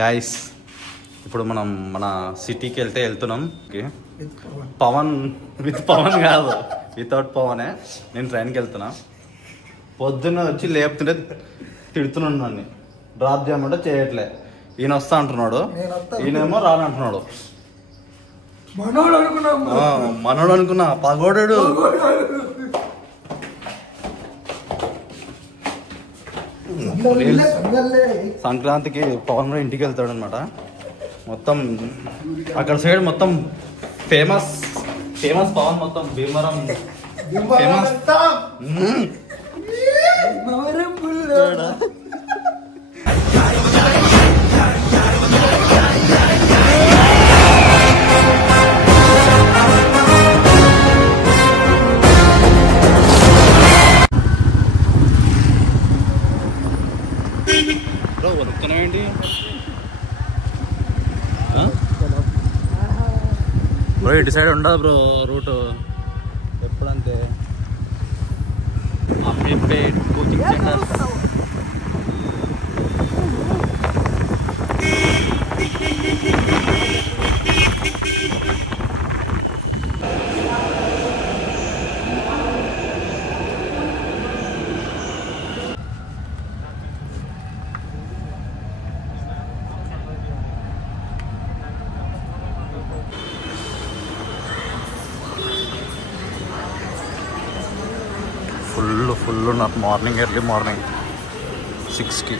Guys ఇప్పుడు మనం మన సిటీకి వెళ్తున్నాం. పవన్ విత్ పవన్ కాదు, వితౌట్ పవనే. నేను ట్రైన్కి వెళ్తున్నా. పొద్దున్న వచ్చి లేపుతుంటే తిడుతున్నాడు నన్ను, డ్రాప్ చేయమంటే చేయట్లే. ఈయన వస్తా అంటున్నాడు, ఈయనేమో రానంటున్నాడు. మనోడు అనుకున్నా, పగోడు. సంక్రాంతికి పవన్ కూడా ఇంటికి వెళ్తాడు అనమాట. మొత్తం అక్కడ సైడ్ మొత్తం ఫేమస్ పవన్, మొత్తం భీమవరం ఫేమస్. వరుకుతున్నావేంటి? బ్రో ఇటు సైడ్ ఉండదు బ్రో రూట్ ఎప్పుడంతే. Ameerpet coaching centre. ఫుల్ నాకు మార్నింగ్, ఎర్లీ మార్నింగ్ 6కి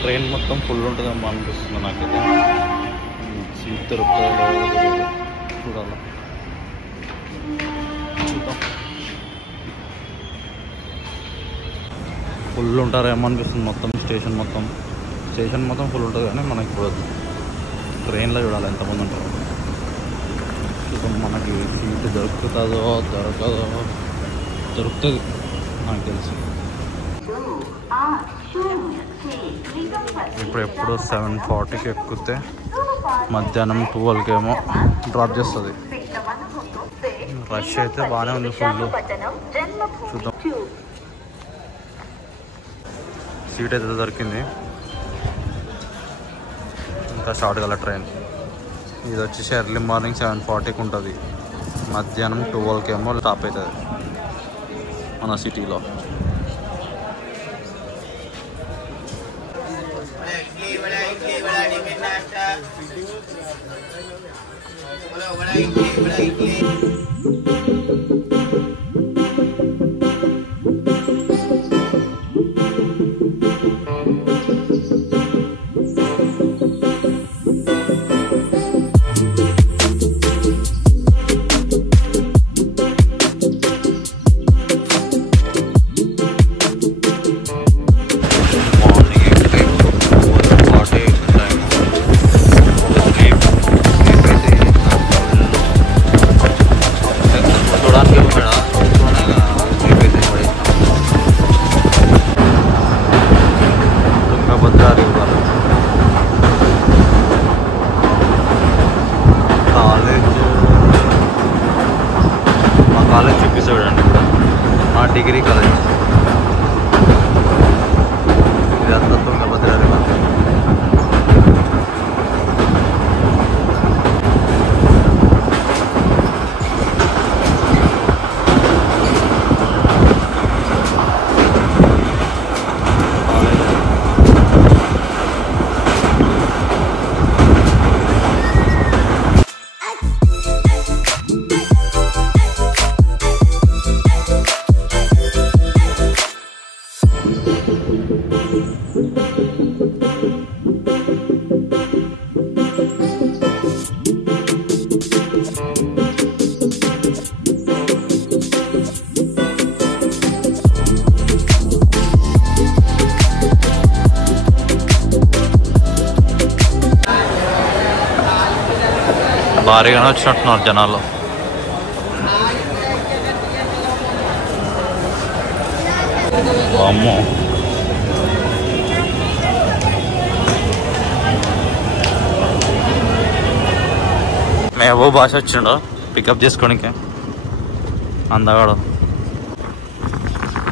ట్రైన్ మొత్తం ఫుల్ ఉంటుందమ్మా అనిపిస్తుంది నాకైతే. సీట్ దొరుకుతుందో చూడాలి, చూద్దాం. ఫుల్ ఉంటారేమో అనిపిస్తుంది. మొత్తం స్టేషన్ మొత్తం ఫుల్ ఉంటుంది. కానీ మనకి ఇప్పుడు ట్రైన్లో చూడాలి ఎంతమంది ఉంటారు. చూద్దాం మనకి సీట్ దొరుకుతుందో దొరుకుతుంది నాకు తెలిసి. ఇప్పుడు 7:40కి ఎక్కితే మధ్యాహ్నం 12కి ఏమో డ్రాప్ చేస్తుంది. రష్ అయితే బాగానే ఉంది ఫుల్. చూద్దాం. సీట్ అయితే దొరికింది, ఇంకా స్టార్ట్ కాల ట్రైన్. ఇది వచ్చేసి ఎర్లీ మార్నింగ్ 7:40కి ఉంటుంది. మధ్యాహ్నం 12కి ఏమో స్టాప్ అవుతుంది మన సిటీలో. కాలేజ్ చూపిస్తాడండి ఇప్పుడు, మా డిగ్రీ కాలేజ్. ఇదంతా తుంగభద్రారి మంది. భారీగానే వచ్చినట్టున్నారు జనాలు. అమ్మో మేవో భాష వచ్చిండో పికప్ చేసుకోనికి. అందగాడు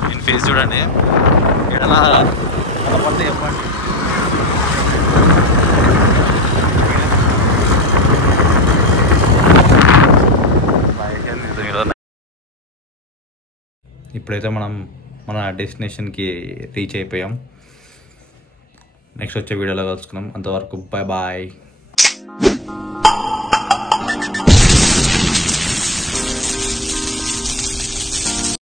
నేను ఫేస్ చూడండి. ఎడలా కనపడితే చెప్పండి. ఇప్పుడైతే మనం మన డెస్టినేషన్కి రీచ్ అయిపోయాం. నెక్స్ట్ వచ్చే వీడియోలో కలుసుకున్నాం. అంతవరకు బాయ్ బాయ్.